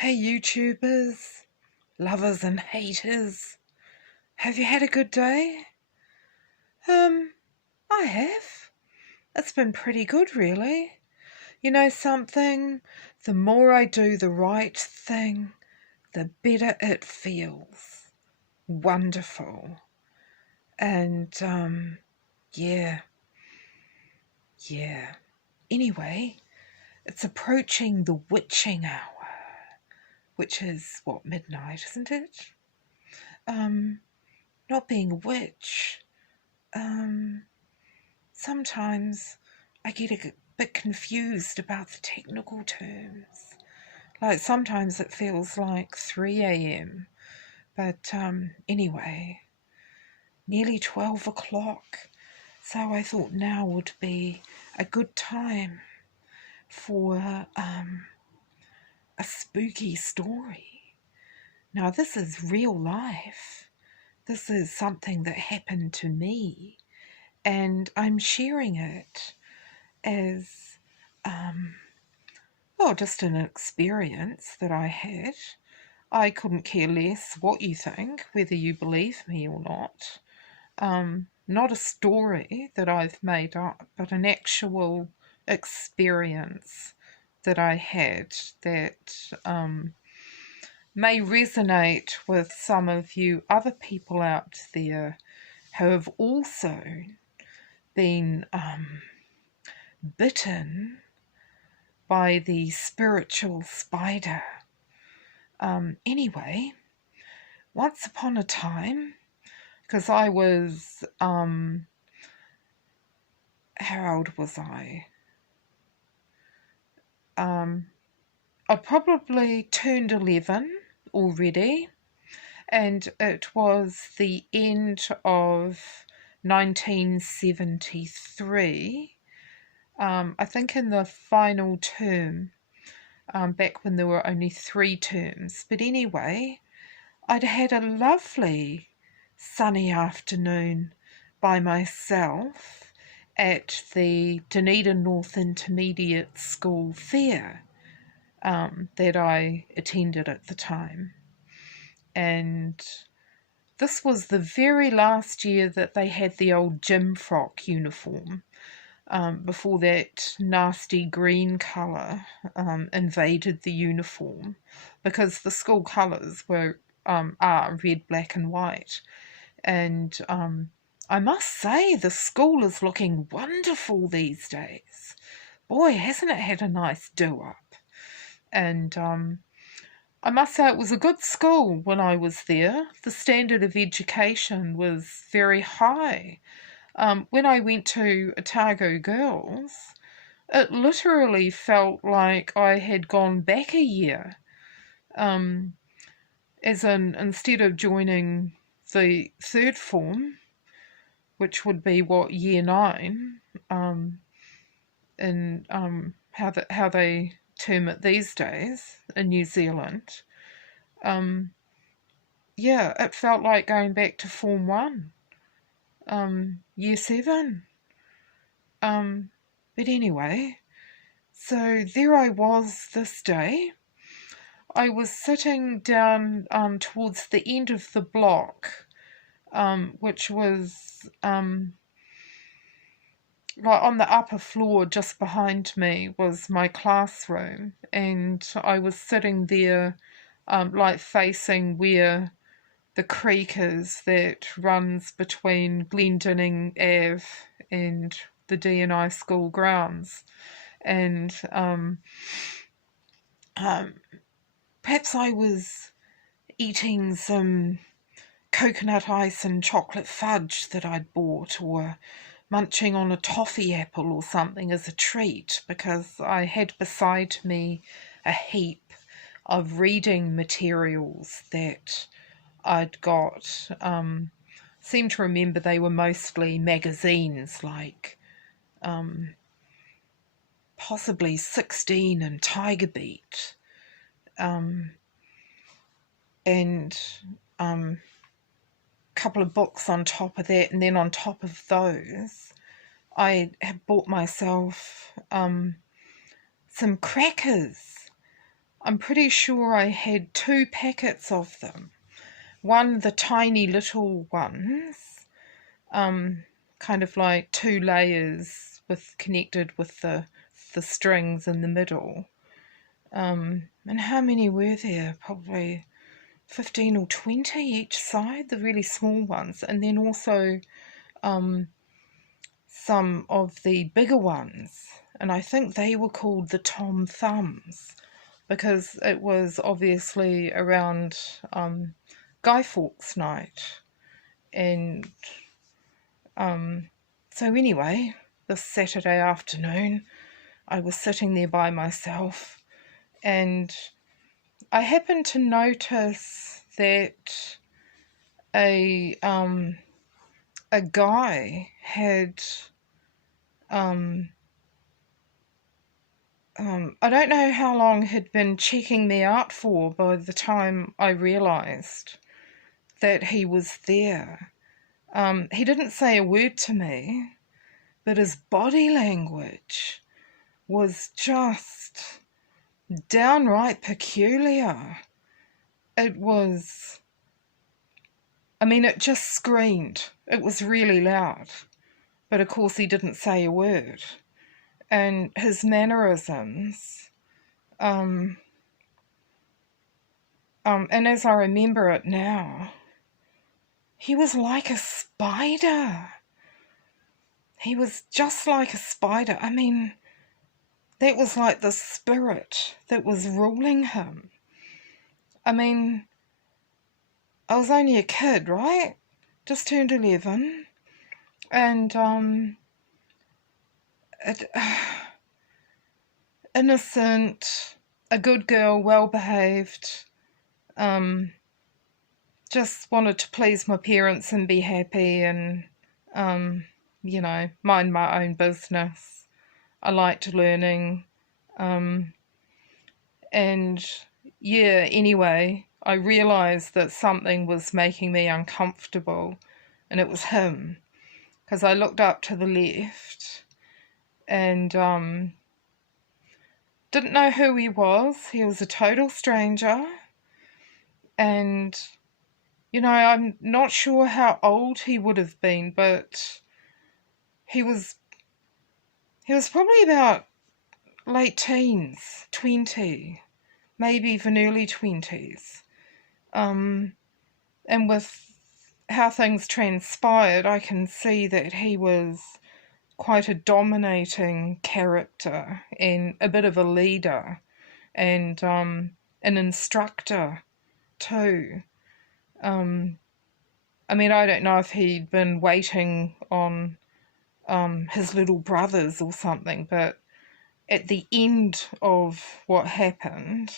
Hey YouTubers, lovers and haters, have you had a good day? I have. It's been pretty good, really. You know something? The more I do the right thing, the better it feels. Wonderful. And, yeah, yeah. Anyway, it's approaching the witching hour, which is, what, midnight, isn't it? Not being a witch. Sometimes I get a bit confused about the technical terms. Like sometimes it feels like 3 a.m. But anyway, nearly 12 o'clock. So I thought now would be a good time for a spooky story. Now this is real life. This is something that happened to me, and I'm sharing it as just an experience that I had. I couldn't care less what you think, whether you believe me or not. Not a story that I've made up, but an actual experience that I had that may resonate with some of you other people out there who have also been bitten by the spiritual spider. Anyway, once upon a time, because I was, how old was I? I probably turned 11 already, and it was the end of 1973. I think in the final term, back when there were only 3 terms. But anyway, I'd had a lovely sunny afternoon by myself at the Dunedin North Intermediate School fair that I attended at the time. And this was the very last year that they had the old gym frock uniform. Before that nasty green colour invaded the uniform, because the school colours are red, black and white. And I must say the school is looking wonderful these days. Boy, hasn't it had a nice do-up. And I must say it was a good school when I was there. The standard of education was very high. When I went to Otago Girls, it literally felt like I had gone back a year. As in, instead of joining the third form, which would be year 9, in how they term it these days in New Zealand. It felt like going back to Form 1, Year 7. But anyway, so there I was this day. I was sitting down towards the end of the block, which was like on the upper floor just behind me was my classroom, and I was sitting there like facing where the creek is that runs between Glendinning Ave and the D&I school grounds. And perhaps I was eating some coconut ice and chocolate fudge that I'd bought, or munching on a toffee apple or something as a treat, because I had beside me a heap of reading materials that I'd got. Seem to remember they were mostly magazines, like possibly 16 and Tiger Beat, and a couple of books on top of that. And then on top of those, I had bought myself some crackers, I'm pretty sure I had 2 packets of them. One, the tiny little ones, kind of like 2 layers connected with the strings in the middle. And how many were there? Probably 15 or 20 each side, the really small ones. And then also some of the bigger ones. And I think they were called the Tom Thumbs, because it was obviously around Guy Fawkes night. And so anyway, this Saturday afternoon, I was sitting there by myself, and I happened to notice that a guy had I don't know how long had been checking me out for by the time I realised that he was there. He didn't say a word to me, but his body language was just downright peculiar. It was, it just screamed. It was really loud. But of course he didn't say a word. And his mannerisms, and as I remember it now, he was like a spider. He was just like a spider. That was like the spirit that was ruling him. I was only a kid, right? Just turned 11. And, innocent, a good girl, well-behaved, just wanted to please my parents and be happy and, mind my own business. I liked learning. Anyway, I realised that something was making me uncomfortable, and it was him, because I looked up to the left and didn't know who he was. He was a total stranger, and I'm not sure how old he would have been, but he was probably about late teens, 20, maybe even early 20s. And with how things transpired, I can see that he was quite a dominating character and a bit of a leader and an instructor too. I don't know if he'd been waiting on his little brothers or something, but at the end of what happened,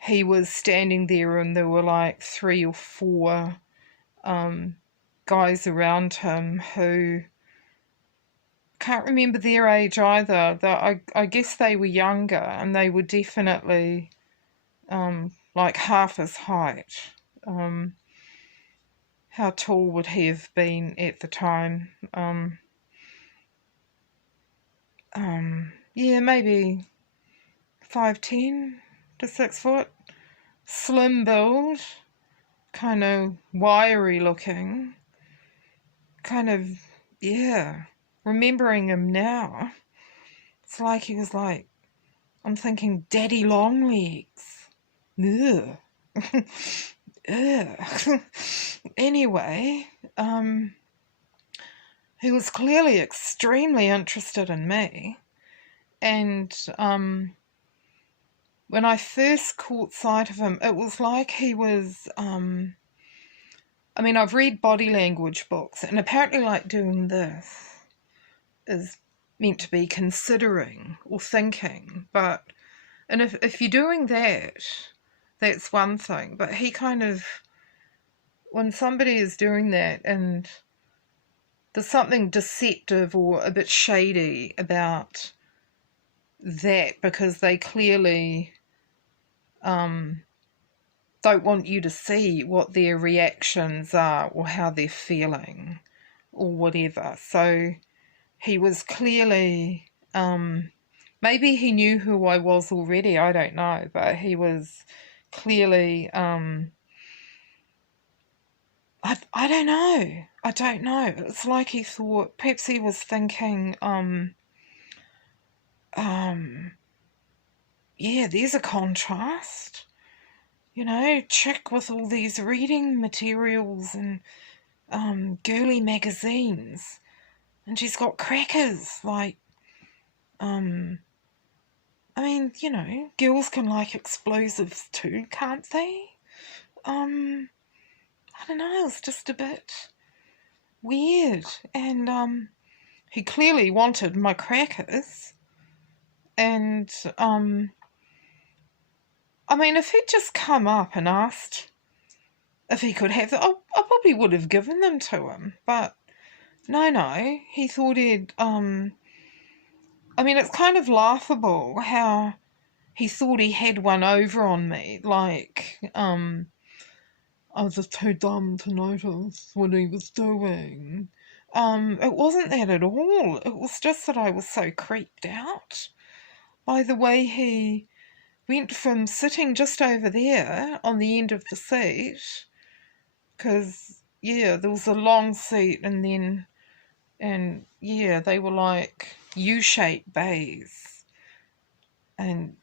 he was standing there and there were like 3 or 4 guys around him who, can't remember their age either. I guess they were younger, and they were definitely like half his height. How tall would he have been at the time? Maybe 5'10" to 6 foot. Slim build, kind of wiry looking. Remembering him now, it's like he was like, I'm thinking Daddy Longlegs. Ugh. Ugh. Anyway, he was clearly extremely interested in me, and when I first caught sight of him, it was like he was, I've read body language books, and apparently like doing this is meant to be considering or thinking, and if you're doing that, that's one thing, but he kind of, when somebody is doing that and there's something deceptive or a bit shady about that, because they clearly don't want you to see what their reactions are or how they're feeling or whatever. So he was clearly maybe he knew who I was already, I don't know, but he was clearly, I don't know. I don't know. It's like he thought, perhaps he was thinking, yeah, there's a contrast. You know, chick with all these reading materials and girly magazines, and she's got crackers. Like, I mean, you know, girls can like explosives too, can't they? I don't know. It's just a bit weird, and he clearly wanted my crackers, and I mean, if he'd just come up and asked if he could have them, I probably would have given them to him, but no, he thought he'd, I mean, it's kind of laughable how he thought he had one over on me, like, I was just too dumb to notice what he was doing. It wasn't that at all. It was just that I was so creeped out by the way he went from sitting just over there on the end of the seat, because, yeah, there was a long seat, and yeah, they were like U-shaped bays, and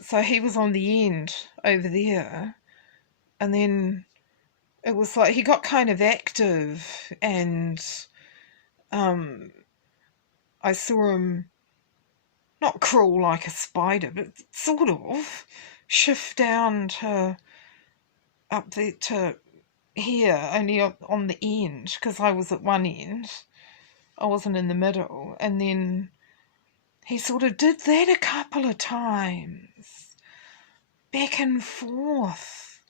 so he was on the end over there, and then it was like he got kind of active, and I saw him not crawl like a spider, but sort of shift down to up there to here, only on the end, because I was at one end. I wasn't in the middle. And then he sort of did that a couple of times, back and forth,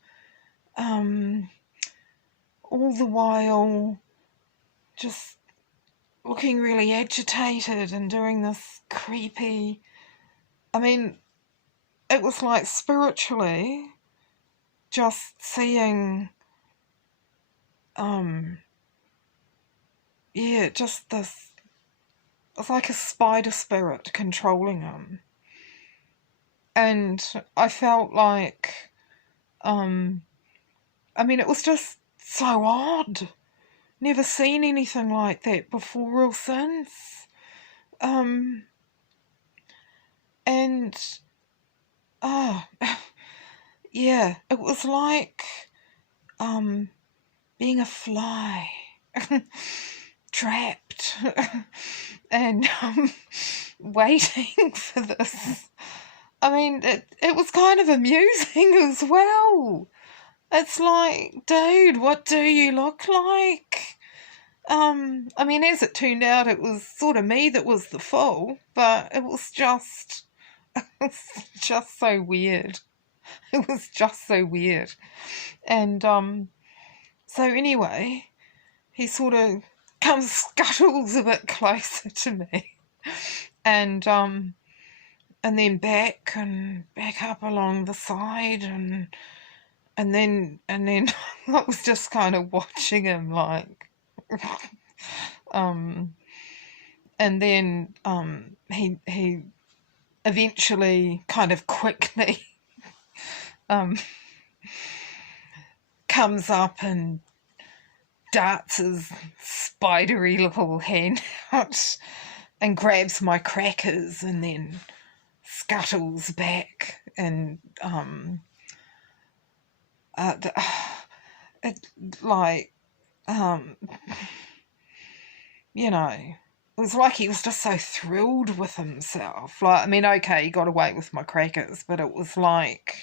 all the while just looking really agitated and doing this creepy. I mean, it was like spiritually just seeing, yeah, just this. It's like a spider spirit controlling him. And I felt like, I mean, it was just so odd. Never seen anything like that before or since. And, oh, yeah, it was like, being a fly. Trapped. And, waiting for this. I mean, it was kind of amusing as well. It's like, dude, what do you look like? I mean, as it turned out, it was sort of me that was the fool, but it was just so weird. It was just so weird. And, so anyway, he sort of scuttles a bit closer to me. And then back and back up along the side, and then I was just kind of watching him, like, and then he eventually kind of quickly comes up and darts his spidery little hand out and grabs my crackers, and then scuttles back, and it, like, you know, it was like he was just so thrilled with himself. Like, I mean, okay, he got away with my crackers, but it was like,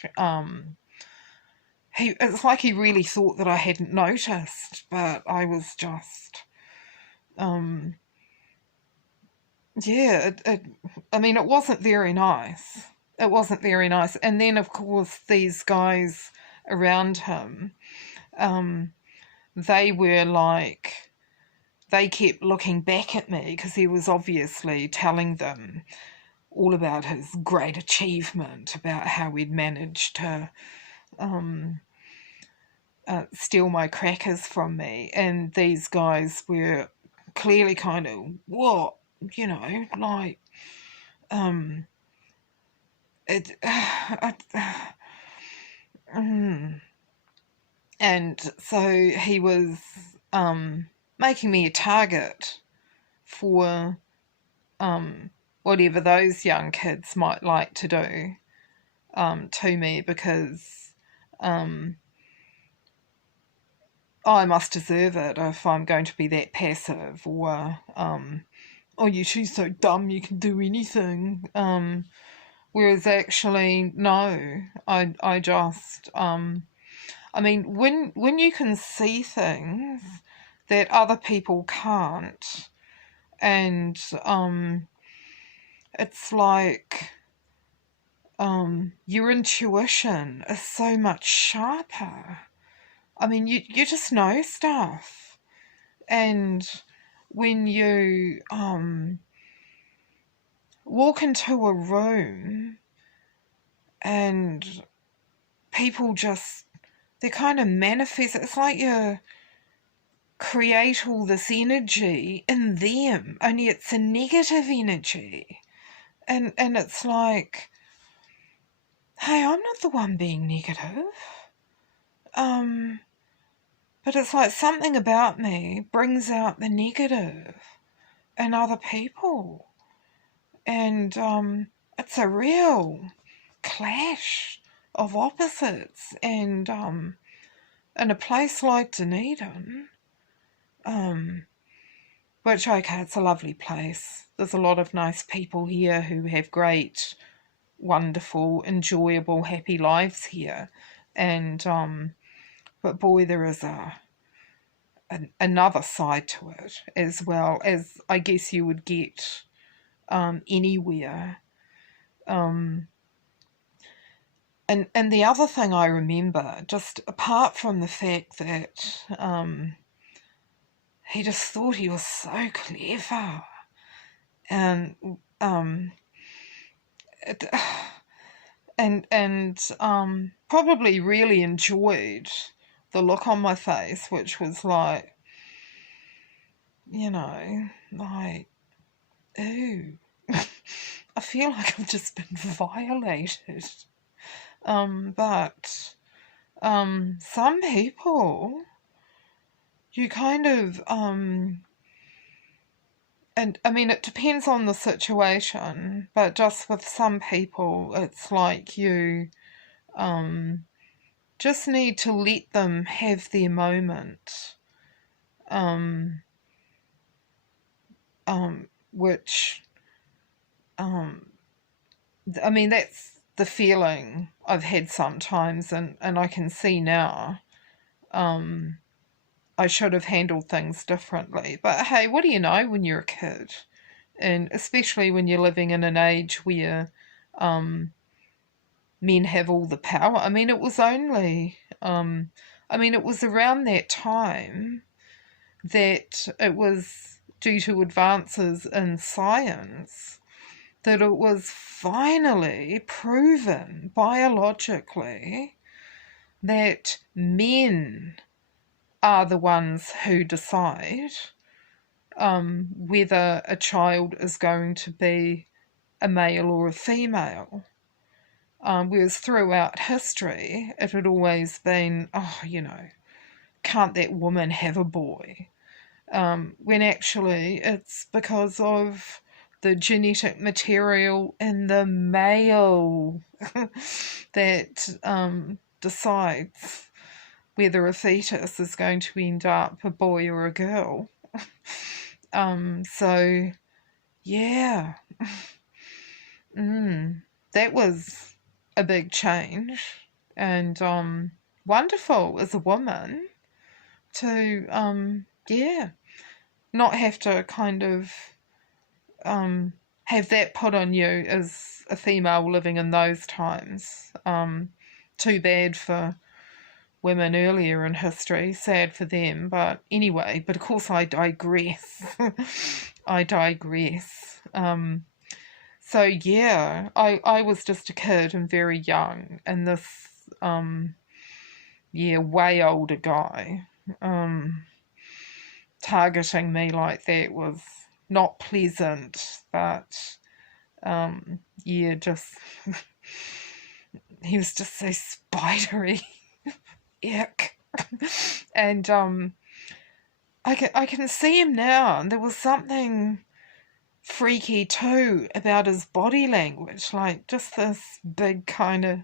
it's like he really thought that I hadn't noticed, but I was just, yeah, I mean, it wasn't very nice. It wasn't very nice. And then, of course, these guys around him, they were like, they kept looking back at me because he was obviously telling them all about his great achievement, about how we'd managed to steal my crackers from me. And these guys were clearly kind of, what? you know, like, it, and so he was making me a target for whatever those young kids might like to do to me, because I must deserve it if I'm going to be that passive, or oh, she's so dumb you can do anything. Whereas actually, no, I just I mean, when you can see things that other people can't, and it's like your intuition is so much sharper. I mean, you just know stuff, and when you walk into a room and people just, they kind of manifest, it's like you create all this energy in them, only it's a negative energy. And it's like, hey, I'm not the one being negative. But it's like something about me brings out the negative in other people. And it's a real clash of opposites. And in a place like Dunedin, which, okay, it's a lovely place. There's a lot of nice people here who have great, wonderful, enjoyable, happy lives here. And but boy, there is another side to it, as well, as I guess you would get anywhere. And the other thing I remember, just apart from the fact that he just thought he was so clever, and it, and probably really enjoyed the look on my face, which was like, you know, like, ooh, I feel like I've just been violated. But some people, you kind of, and I mean, it depends on the situation, but just with some people, it's like you just need to let them have their moment, which, I mean, that's the feeling I've had sometimes, and I can see now I should have handled things differently. But hey, what do you know when you're a kid? And especially when you're living in an age where men have all the power. I mean, it was only, it was around that time that it was due to advances in science that it was finally proven biologically that men are the ones who decide whether a child is going to be a male or a female. Whereas throughout history, it had always been, oh, can't that woman have a boy? When actually it's because of the genetic material in the male that decides whether a fetus is going to end up a boy or a girl. So, yeah, that was a big change, and wonderful as a woman to, not have to kind of have that put on you as a female living in those times. Too bad for women earlier in history, sad for them, but anyway, but of course I digress. I digress. So yeah, I was just a kid and very young, and this way older guy targeting me like that was not pleasant, but yeah, just he was just so spidery. Ick. And I can see him now, and there was something freaky too about his body language, like just this big kind of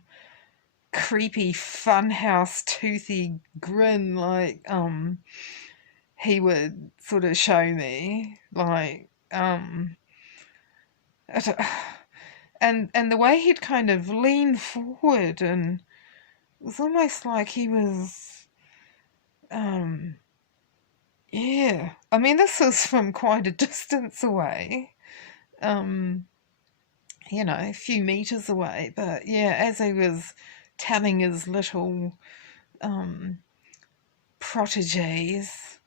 creepy funhouse toothy grin, like he would sort of show me, like and the way he'd kind of lean forward, and it was almost like he was yeah, I mean, this was from quite a distance away, um a few meters away, but yeah, as he was telling his little um proteges,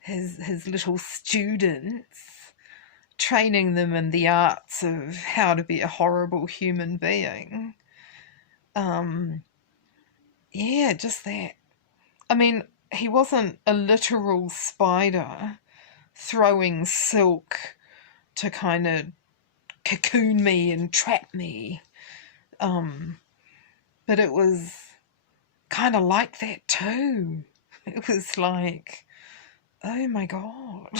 his little students, training them in the arts of how to be a horrible human being. Um, yeah, just that. I mean, he wasn't a literal spider throwing silk to kind of cocoon me and trap me. But it was kind of like that too. It was like, oh my god,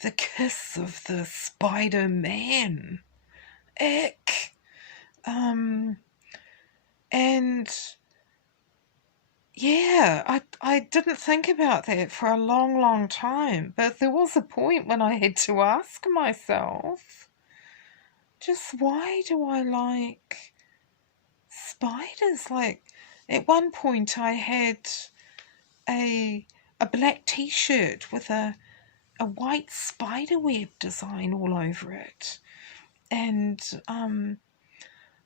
the kiss of the Spider-Man. Ick. And yeah, I didn't think about that for a long, long time, but there was a point when I had to ask myself, just why do I like spiders? Like, at one point I had a a black t-shirt with a white spider web design all over it. And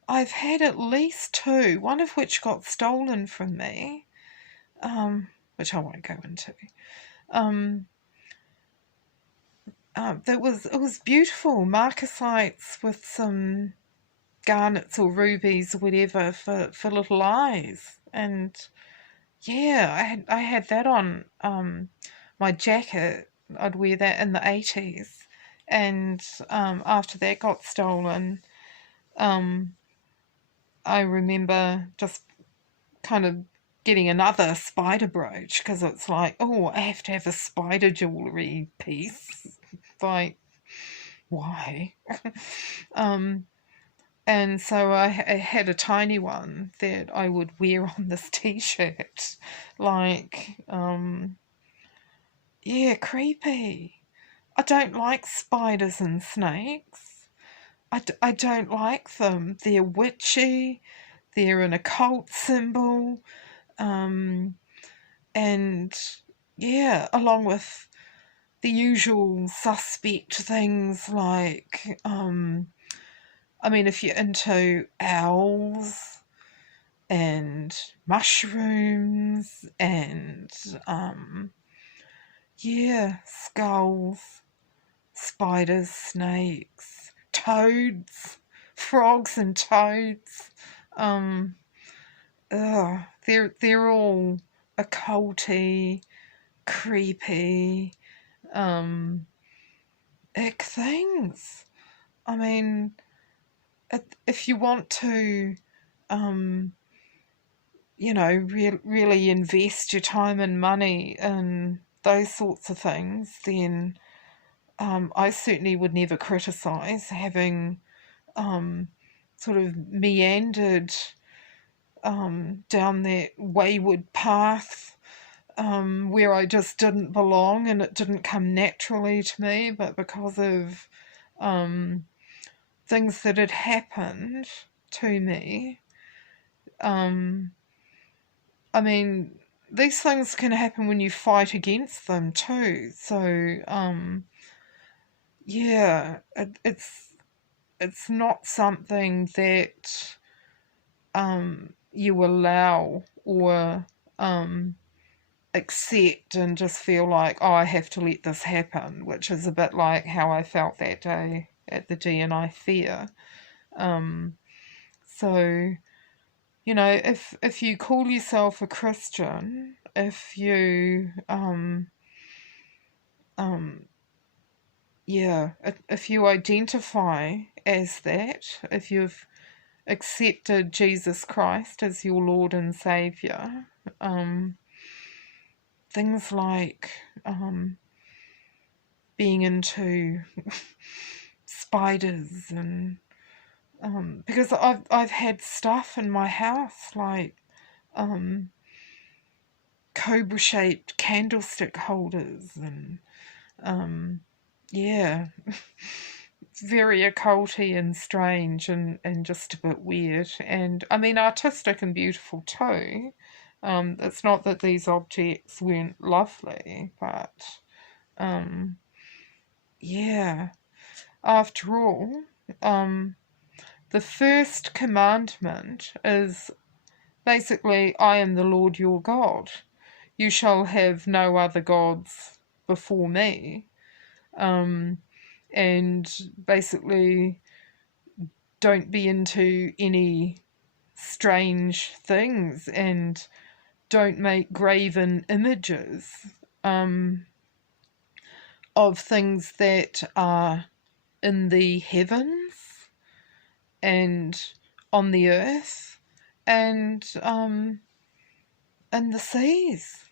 I've had at least two, one of which got stolen from me, which I won't go into. It was beautiful, marcasites with some garnets or rubies or whatever for little eyes. And yeah, I had that on my jacket. I'd wear that in the 80s. And after that got stolen, um, I remember just kind of getting another spider brooch, because it's like, oh, I have to have a spider jewellery piece. Like, why? um, and so I had a tiny one that I would wear on this t-shirt. Like, yeah, creepy. I don't like spiders and snakes. I don't like them. They're witchy. They're an occult symbol. Um, and yeah, along with the usual suspect things like, I mean, if you're into owls and mushrooms and, yeah, skulls, spiders, snakes, toads, frogs and toads, um, they're all occulty, creepy, ick things. I mean, if you want to, um, really invest your time and money in those sorts of things, then I certainly would never criticise having sort of meandered down that wayward path, where I just didn't belong and it didn't come naturally to me, but because of things that had happened to me. I mean, these things can happen when you fight against them too. So, yeah, it's not something that you allow or accept and just feel like, oh, I have to let this happen, which is a bit like how I felt that day at the DNI fair. So, if you call yourself a Christian, if you yeah, if you identify as that, if you've accepted Jesus Christ as your Lord and Saviour, things like being into spiders and because I've had stuff in my house like cobra shaped candlestick holders and yeah, very occulty and strange and just a bit weird, and I mean artistic and beautiful too. It's not that these objects weren't lovely, but yeah, after all, the first commandment is basically, I am the Lord your God. You shall have no other gods before me. And basically, don't be into any strange things and don't make graven images of things that are in the heavens and on the earth and in the seas.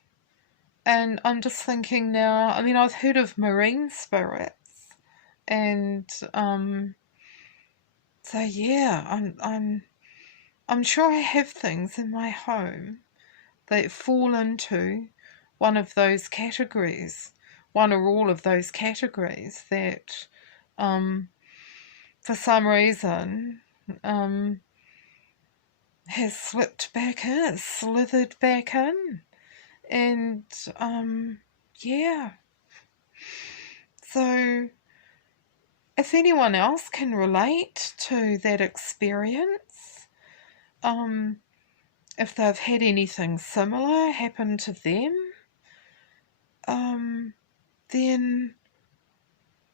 And I'm just thinking now, I mean, I've heard of marine spirits, and so yeah, I'm sure I have things in my home that fall into one of those categories, one or all of those categories that for some reason has slipped back in, slithered back in. And yeah. So if anyone else can relate to that experience, if they've had anything similar happen to them, then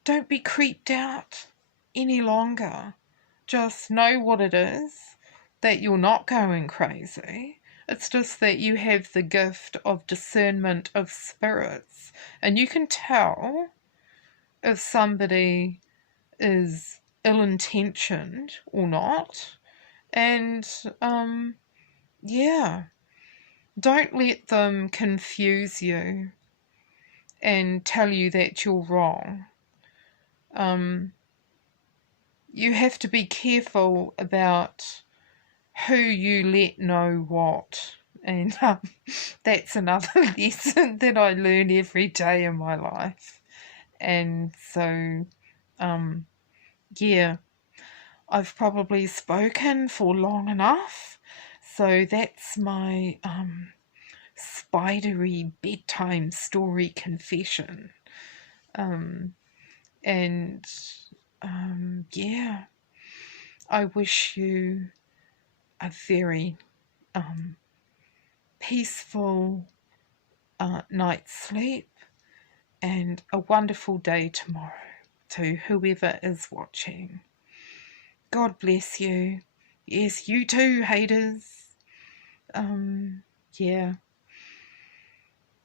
don't be creeped out any longer. Just know what it is, that you're not going crazy. It's just that you have the gift of discernment of spirits, and you can tell if somebody is ill-intentioned or not. And yeah, don't let them confuse you and tell you that you're wrong. You have to be careful about who you let know what. And that's another lesson that I learn every day in my life. And so, yeah, I've probably spoken for long enough. So that's my spidery bedtime story confession. And yeah, I wish you a very peaceful night's sleep and a wonderful day tomorrow to whoever is watching. God bless you. Yes, you too, haters. Yeah,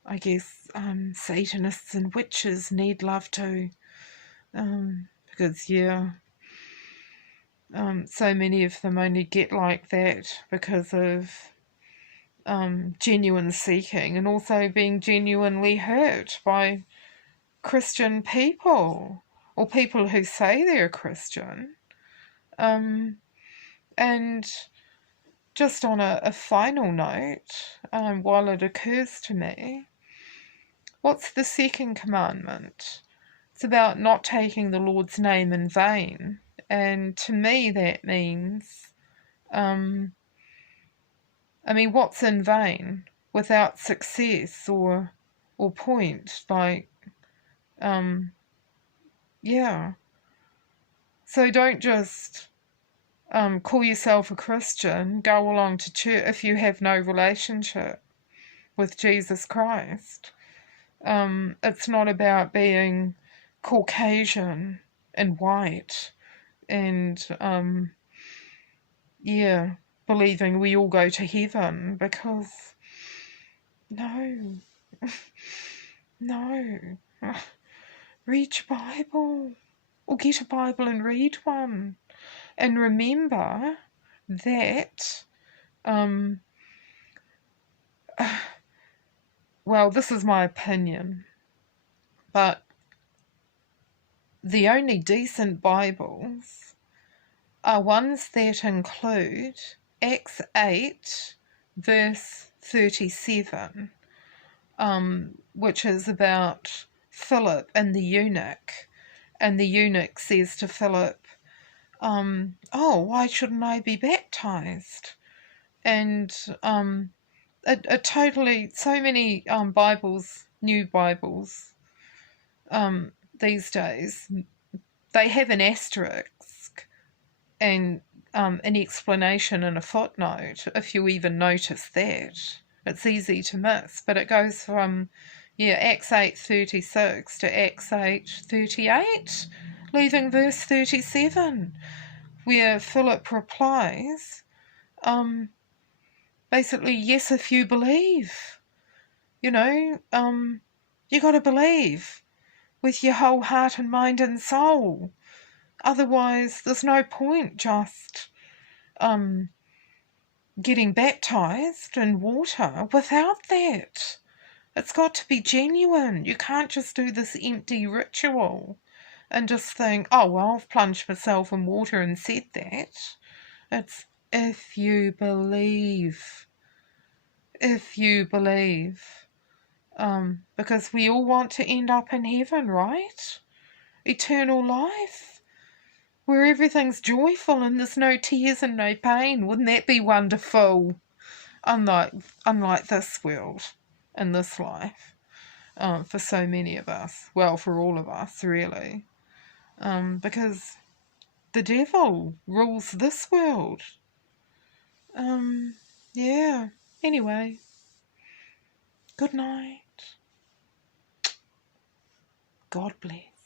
I guess Satanists and witches need love too. Because yeah, so many of them only get like that because of genuine seeking and also being genuinely hurt by Christian people or people who say they're Christian. And just on a final note, while it occurs to me, what's the second commandment? It's about not taking the Lord's name in vain. And to me that means, I mean, what's in vain? Without success or point, like, yeah. So don't just call yourself a Christian, go along to church if you have no relationship with Jesus Christ. It's not about being Caucasian and white and yeah, believing we all go to heaven, because no, no, read your Bible, or get a Bible and read one. And remember that, well, this is my opinion, but the only decent Bibles are ones that include Acts 8, verse 37, which is about Philip and the eunuch. And the eunuch says to Philip, oh, why shouldn't I be baptized? And it totally, so many Bibles, new Bibles, these days, they have an asterisk and an explanation and a footnote, if you even notice that. It's easy to miss, but it goes from Acts 8:36 to Acts 8:38, leaving verse 37, where Philip replies, basically, yes, if you believe. You know, you got to believe with your whole heart and mind and soul. Otherwise, there's no point just getting baptized in water without that. It's got to be genuine. You can't just do this empty ritual and just think, oh, well, I've plunged myself in water and said that. It's if you believe. If you believe. Because we all want to end up in heaven, right? Eternal life, where everything's joyful and there's no tears and no pain. Wouldn't that be wonderful? Unlike this world and this life, for so many of us. Well, for all of us, really. Because the devil rules this world. Yeah. Anyway, good night. God bless.